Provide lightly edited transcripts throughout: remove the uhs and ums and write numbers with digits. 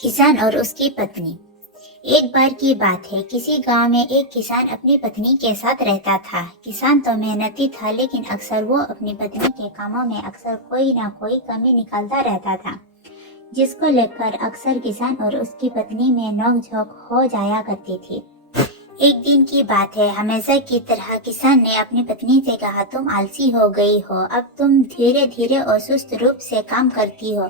किसान और उसकी पत्नी। एक बार की बात है, किसी गांव में एक किसान अपनी पत्नी के साथ रहता था। किसान तो मेहनती था, लेकिन अक्सर वो अपनी पत्नी के कामों में अक्सर कोई ना कोई कमी निकालता रहता था, जिसको लेकर अक्सर किसान और उसकी पत्नी में नोक-झोंक हो जाया करती थी। एक दिन की बात है, हमेशा की तरह किसान ने अपनी पत्नी से कहा, तुम आलसी हो गई हो, अब तुम धीरे धीरे और सुस्त रूप से काम करती हो,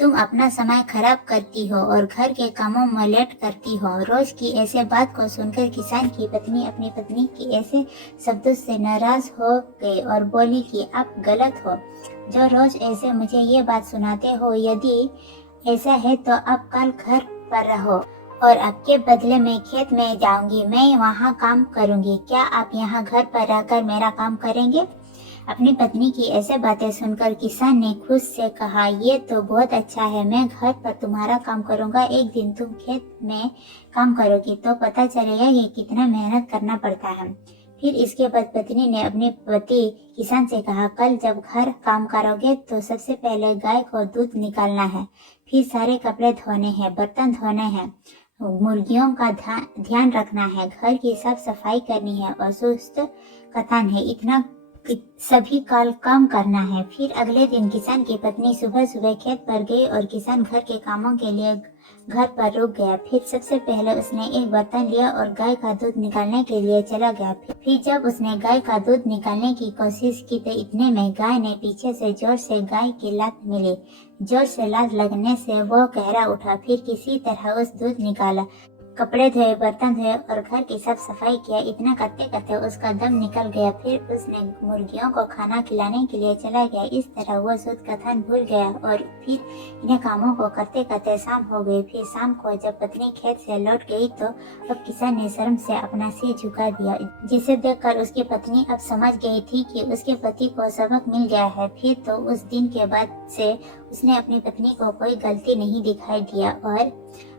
तुम अपना समय खराब करती हो और घर के कामों में लेट करती हो। रोज की ऐसे बात को सुनकर किसान की पत्नी अपनी पत्नी की ऐसे शब्दों से नाराज हो गई और बोली कि आप गलत हो, जो रोज ऐसे मुझे ये बात सुनाते हो। यदि ऐसा है तो आप कल घर पर रहो और आपके बदले में खेत में जाऊंगी, मैं वहाँ काम करूंगी। क्या आप यहाँ घर पर रहकर मेरा काम करेंगे? अपनी पत्नी की ऐसे बातें सुनकर किसान ने खुश से कहा, ये तो बहुत अच्छा है, मैं घर पर तुम्हारा काम करूंगा। एक दिन तुम खेत में काम करोगी तो पता चलेगा कि कितना मेहनत करना पड़ता है। फिर इसके बाद पत्नी ने अपने पति किसान से कहा, कल जब घर काम करोगे तो सबसे पहले गाय को दूध निकालना है, फिर सारे कपड़े धोने हैं, बर्तन धोने हैं, मुर्गियों का ध्यान रखना है, घर की साफ सफाई करनी है और सुस्त कथन है, इतना सभी काम करना है। फिर अगले दिन किसान की पत्नी सुबह सुबह खेत पर गई और किसान घर के कामों के लिए घर पर रुक गया। फिर सबसे पहले उसने एक बर्तन लिया और गाय का दूध निकालने के लिए चला गया। फिर जब उसने गाय का दूध निकालने की कोशिश की तो इतने में गाय ने पीछे से जोर से गाय की लात मिली। जोर से लात लगने से वो गहरा उठा। फिर किसी तरह उस दूध निकाला, कपड़े धोए, बर्तन धोए और घर की साफ सफाई किया। इतना करते करते उसका दम निकल गया। फिर उसने मुर्गियों को खाना खिलाने के लिए चला गया। इस तरह वो शुद्ध कथन भूल गया और फिर इन्हें कामों को करते करते शाम हो गई। फिर शाम को जब पत्नी खेत से लौट गई तो अब किसान ने शर्म से अपना सिर झुका दिया, जिसे देखकर उसकी पत्नी अब समझ गई थी कि उसके पति को सबक मिल गया है। फिर तो उस दिन के बाद से उसने अपनी पत्नी को कोई गलती नहीं दिखाई दिया और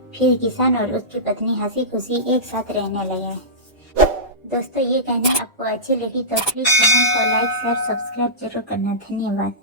फिर किसान और उसकी पत्नी हंसी खुशी एक साथ रहने लगे। दोस्तों, ये कहानी आपको अच्छी लगी तो प्लीज चैनल को लाइक शेयर सब्सक्राइब जरूर करना। धन्यवाद।